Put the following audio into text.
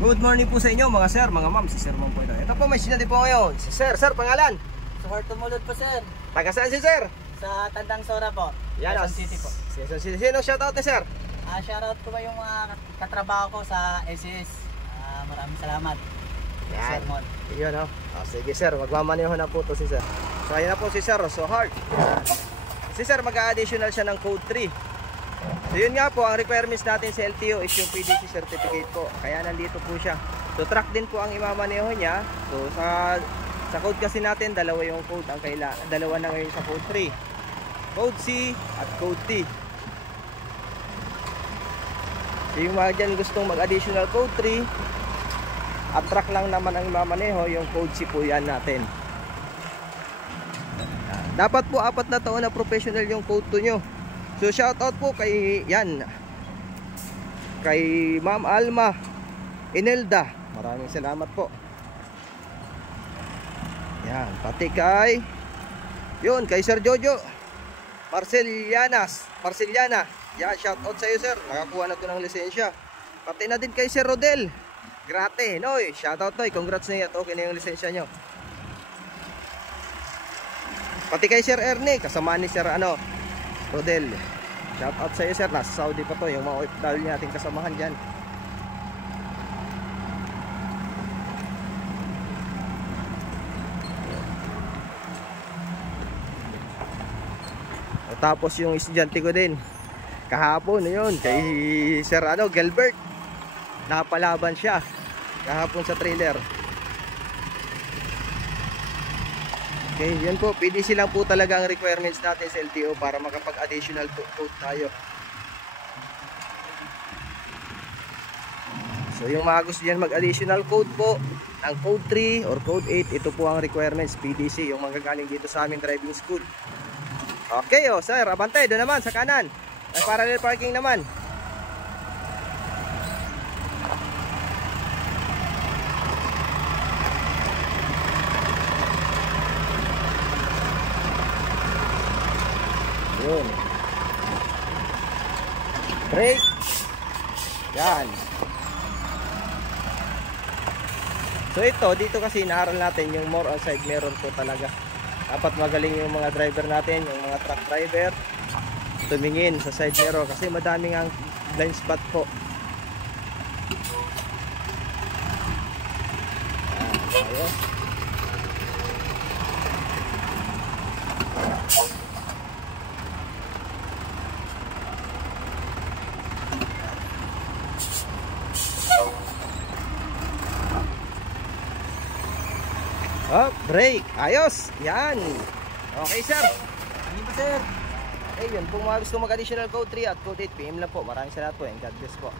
Good morning po sa inyo mga sir, mga ma'am. Si Sir Ma'am po ito. Ito po may sinadi po ngayon. Si Sir, pangalan? Suhar Tumulod po sir. Taga saan si Sir? Sa Tandang Sora po. Yan, Quezon City po. Quezon City. Sino shoutout ni Sir? Shoutout ko ba yung mga katrabaho ko sa SES. Maraming salamat. Yan. Sir Mon. Yun o. Sige Sir, magmamaneho na po to si Sir. So ayan na po si Sir, so hard. Si Sir mag-additional siya ng code 3. So yun nga po, ang requirements natin sa LTO is yung PDC certificate po. Kaya nandito po siya. So truck din po ang imamaneho niya. So sa code kasi natin, dalawa yung code ang kailangan. Dalawa na ngayon sa code 3. Code C at code T. So yung mga dyan gustong mag-additional code 3 at truck lang naman ang imamaneho, yung code C po yan natin. Dapat po 4 na taon na professional yung code 2 nyo. So shoutout po kay kay Ma'am Alma Inelda. Maraming salamat po. Yan, pati kay kay Sir Jojo Marceliana. Yan, shoutout sa iyo Sir. Nakakuha na to ng lisensya. Pati na din kay Sir Rodel Grate, noy. Shoutout noy. Congrats na yan. Okay na yung lisensya nyo. Pati kay Sir Ernie, kasama ni Sir Rodel. Shout out sa iyo Sir, nasa Saudi pa to, yung mga OFW nating kasamahan dyan. Tapos yung estudyante ko din kahapon, yun, kay Sir Gilbert. Napalaban siya kahapon sa trailer. Okay, yan po, PDC lang po talaga ang requirements natin sa LTO para makapag-additional code tayo. So yung mga gusto dyan mag-additional code po ng code 3 or code 8, ito po ang requirements PDC, yung magagaling dito sa aming driving school. Okay, Sir, abante, doon naman sa kanan. May parallel parking naman. Yun. Brake. Yan. So ito, dito kasi inaaral natin yung more on side mirror po talaga. Dapat magaling yung mga driver natin, yung mga truck driver, tumingin sa side mirror kasi madaming ang blind spot po. Ayos. Oh, brake. Ayos. Yan. Okay, Sir. Ano ba sir? Okay, yun. Kung mga gusto mag-additional code 3 at code 8, PM lang po. Maraming salamat po and God bless po.